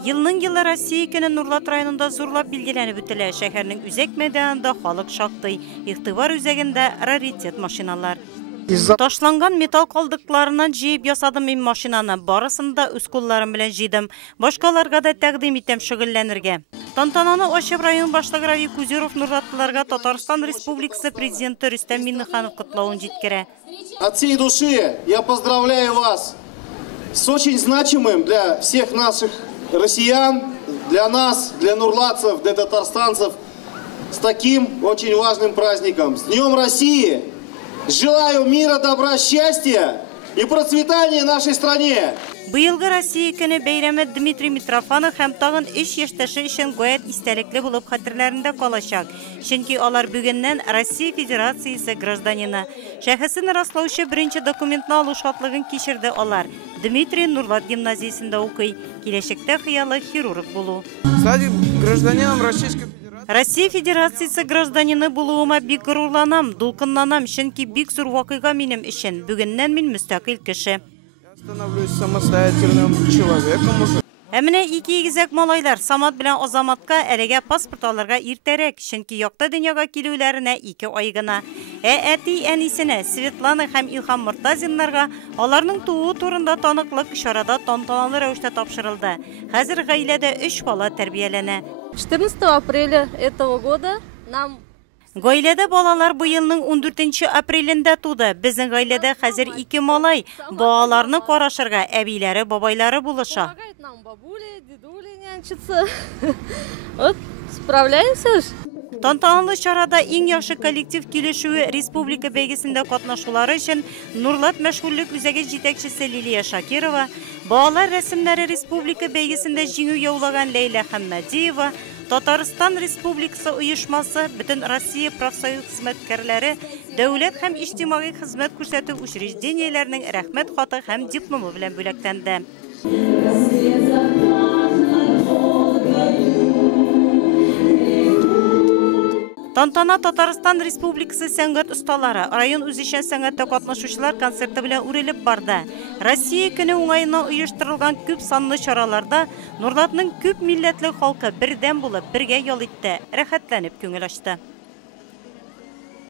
Yılның yılı Россия көне Нурлат районында зурлап билгеләнеп үтелә. Шәһәрнең үзәк мәйданында халык шактый. Игътибар үзәгендә раритет машиналар. Ташланган металл калдыкларынан җыеп ясадым мин машинаны. Барысын да үз кулларым белән җыйдым. Башкаларга да тәкъдим итәм шөгыльләнергә. Тантананы ачып район башлыгы Равил Кузеров Нурлатлыларга Татарстан Республикасы президенты Рөстәм Миңнеханов котлавын җиткерә. От всей души я поздравляю вас с очень значимым для всех наших россиян, для нас, для нурлатцев, для татарстанцев, с таким очень важным праздником. С Днем России! Желаю мира, добра, счастья и процветания нашей стране! Быелгы Россия көне бәйрәме Дмитрий Митрофанов һәм тагын 3 яшьтәше өчен гаять истәлекле булып хәтерләрендә калачак. Чөнки алар бүгеннән Россия Федерациясе гражданины. Шәхесен раслаучы беренче документны алу шатлыгын кичерде алар. Дмитрий Нурлат гимназиясендә укый. Киләчәктә хыялы хирург булу. Стать гражданином Российской Федерации. Россия Федерациясе гражданины булуыма бик горурланам, дулкынланам, чөнки бик зур вакыйга минем өчен. Бүгеннән мин мөстәкыйль кеше. Становлюсь самостоятельным человеком уже. Әміне ике егізек малайлар Самат белән Азаматка әлегә паспорт алырга иртәрәк, чөнки якты дөньяга килүләренә 2 ай гына. Әти әнисенә Светлана һәм Илхам Мортазиннарга аларның тууы турында таныклык чарада тантаналы рәвештә тапшырылды. Хәзер гаиләдә 3 бала тәрбияләнә. 14 апреля этого года нам Гаиләдә балалар бу елның 14 апрелендә туды. Безнең гаиләдә хәзер 2 малай. Балаларны карашырга әбиләре, бабайлары булыша. Вот, справляемся. Тантаналы чарада иң яхшы коллектив килешүе республика бәйгесендә катнашулары өчен Нурлат мәшгульлек үзәге җитәкчесе Лилия Шакирова, балалар рәсемнәре республика бәйгесендә җиңү яулаган Ләйлә Хәммәдиева, Татарстан Республикасы оешмасы, бөтен Россия профсоюз хезмәткәрләре, дәүләт һәм иҗтимагый хезмәт күрсәтү учреждениеләренең рәхмәт хаты һәм дипломы белән бүләкләнде. Тантана Татарстан Республикасы сәнгать осталары, район үзешчән сәнгатьтә катнашучылар концерты белән үрелеп барды. Россия көне уңаеннан оештырылган күп санлы чараларда Нурлатның күп милләтле халкы бердәм булып, бергә ял итте, рәхәтләнеп күңел ачты.